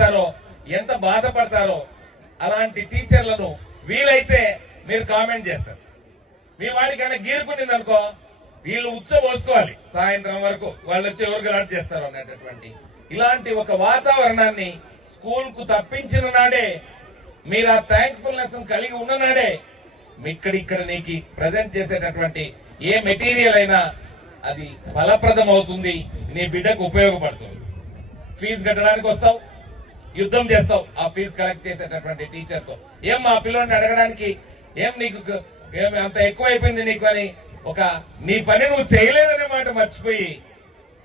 చేస్తారో ఎంత బాధపడతారో అలాంటి టీచర్లను వీలైతే మీరు కామెంట్ చేస్తారు. మీ వాడికైనా గీరుకునింది అనుకో వీళ్ళు ఉచ్చబోసుకోవాలి సాయంత్రం వరకు వాళ్ళు వచ్చి ఎవరు గలాట్ చేస్తారు అనేటటువంటి ఇలాంటి ఒక వాతావరణాన్ని స్కూల్కు తప్పించిన నాడే మీరు ఆ థ్యాంక్ఫుల్నెస్ కలిగి ఉన్న నాడే ఇక్కడ నీకు ప్రజెంట్ చేసేటటువంటి ఏ మెటీరియల్ అయినా అది ఫలప్రదం అవుతుంది నీ బిడ్డకు ఉపయోగపడుతుంది. ఫీజు కట్టడానికి వస్తావు యుద్ధం చేస్తావు ఆ ఫీజు కలెక్ట్ చేసేటటువంటి టీచర్తో ఏం మా పిల్లని అడగడానికి ఏం నీకు క- ఏం అంత ఎక్కువైపోయింది నీకు అని ఒక నీ పని నువ్వు చేయలేదనే మాట మర్చిపోయి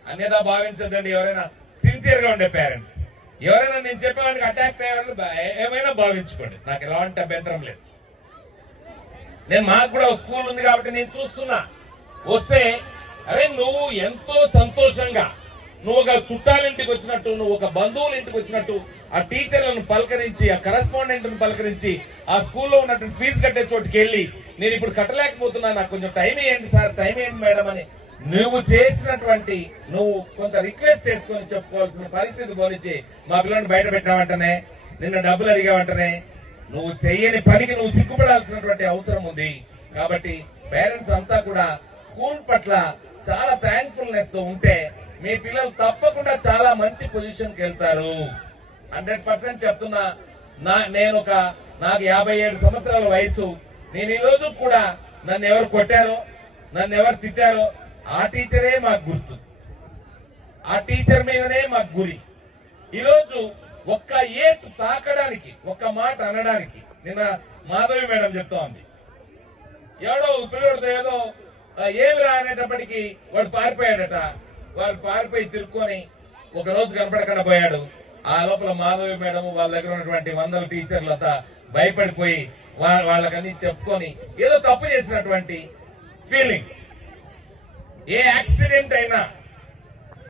అన్యదా భావించదండి ఎవరైనా సిన్సియర్గా ఉండే పేరెంట్స్ ఎవరైనా నేను చెప్పేవాడికి అటాక్ అయ్యేవాళ్ళు బా- ఏమైనా భావించుకోండి. నాకు ఎలాంటి అభ్యంతరం లేదు. నేను మాకు కూడా ఒక స్కూల్ ఉంది కాబట్టి నేను చూస్తున్నా. వస్తే అరే నువ్వు ఎంతో సంతోషంగా నువ్వు ఒక చుట్టాలింటికి వచ్చినట్టు నువ్వు ఒక బంధువుల ఇంటికి వచ్చినట్టు ఆ టీచర్లను పలకరించి ఆ కరస్పాండెంట్ పలకరించి ఆ స్కూల్లో ఉన్నటువంటి ఫీజు కట్టే చోటుకి వెళ్ళి నేను ఇప్పుడు కట్టలేకపోతున్నా నాకు కొంచెం టైం వేయండి సార్ టైం వేయండి మేడం అని. నువ్వు చేసినటువంటి నువ్వు కొంత రిక్వెస్ట్ చేసుకొని చెప్పుకోవాల్సిన పరిస్థితి పోనిచ్చి మా పిల్లల్ని బయట పెట్టావంటనే నిన్న డబ్బులు అడిగావంటనే నువ్వు చేయని పనికి నువ్వు సిగ్గుపడాల్సినటువంటి అవసరం ఉంది. కాబట్టి పేరెంట్స్ అంతా కూడా స్కూల్ పట్ల చాలా థ్యాంక్ఫుల్నెస్తో ఉంటే మీ పిల్లలు తప్పకుండా చాలా మంచి పొజిషన్కి వెళ్తారు. హండ్రెడ్ పర్సెంట్ చెప్తున్నా నా నేను ఒక నాకు యాభై ఏడు సంవత్సరాల వయసు. నేను ఈ రోజు కూడా నన్ను ఎవరు కొట్టారో నన్ను ఎవరు తిట్టారో ఆ టీచరే మాకు గుర్తు. ఆ టీచర్ మీదనే మాకు గురి. ఈరోజు ఒక్క ఏటు తాకడానికి ఒక్క మాట అనడానికి నిన్న మాధవి మేడం చెప్తా ఉంది. ఎవడో పిల్లడితో ఏదో ఏమి రా అనేటప్పటికీ వాడు పారిపోయాడట. వాళ్ళు పారిపోయి తిరుక్కొని ఒక రోజు కనపడకుండా పోయాడు. ఆ లోపల మాధవి మేడం వాళ్ళ దగ్గర ఉన్నటువంటి వందల టీచర్లతో భయపడిపోయి వాళ్ళకన్నీ చెప్పుకొని ఏదో తప్పు చేసినటువంటి ఫీలింగ్ ఏ యాక్సిడెంట్ అయినా